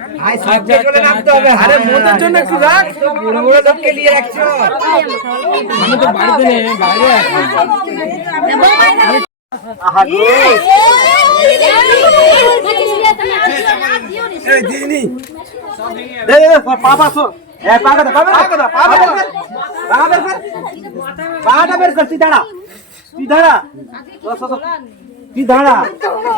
સીધાડા સીધાડા સીધાડા